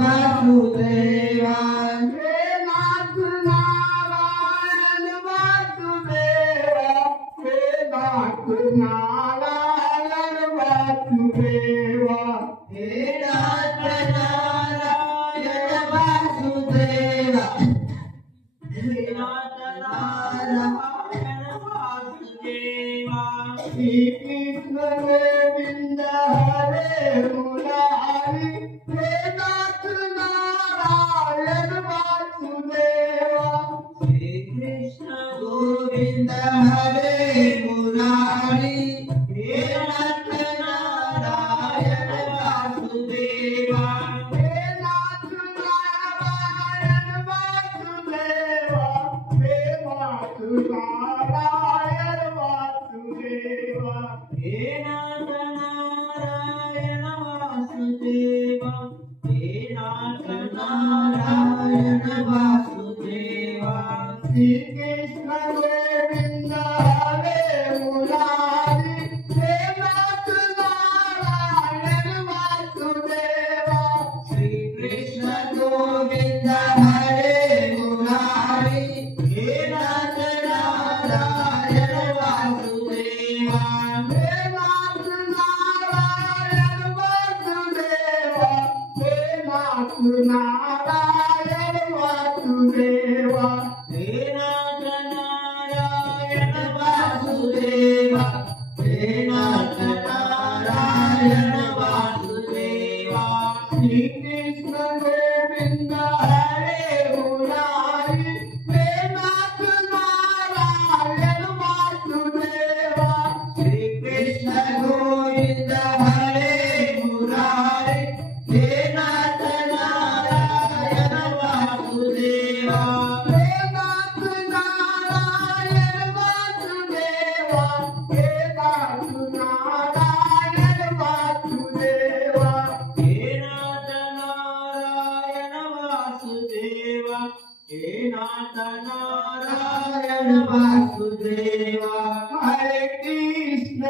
Vasudeva हे नाथ Narayan Vasudeva हे नाथ Narayan Vasudeva हे नाथ Narayan Vasudeva हे नाथ Narayan Vasudeva Shri Krishna Govind हरे Murari हे नाथ Narayan Vasudeva Shri Krishna Govind हरे Murari हे नाथ Narayan Vasudeva हे नाथ Narayan Vasudeva हे नाथ Narayan Vasudeva हे नाथ Narayan Vasudeva हे नाथ Narayan Vasudeva Shri Krishna Govind हरे Murari हे नाथ Narayan Vasudeva Shri Krishna Govind हरे Murari हे नाथ Narayan Vasudeva हे नाथ Narayan Vasudeva हे नाथ Narayan Vasudeva हे नाथ Narayan Vasudeva हे नाथ Narayan Vasudeva Shri Krishna Govind हरे Murari हे नाथ Narayan Vasudeva Shri Krishna Govind हरे Murari हे नाथ Narayan Vasudeva हे नाथ Narayan Vasudeva हे नाथ Narayan Vasudeva हे नाथ Narayan Vasudeva हे नाथ Narayan Vasudeva हरे Krishna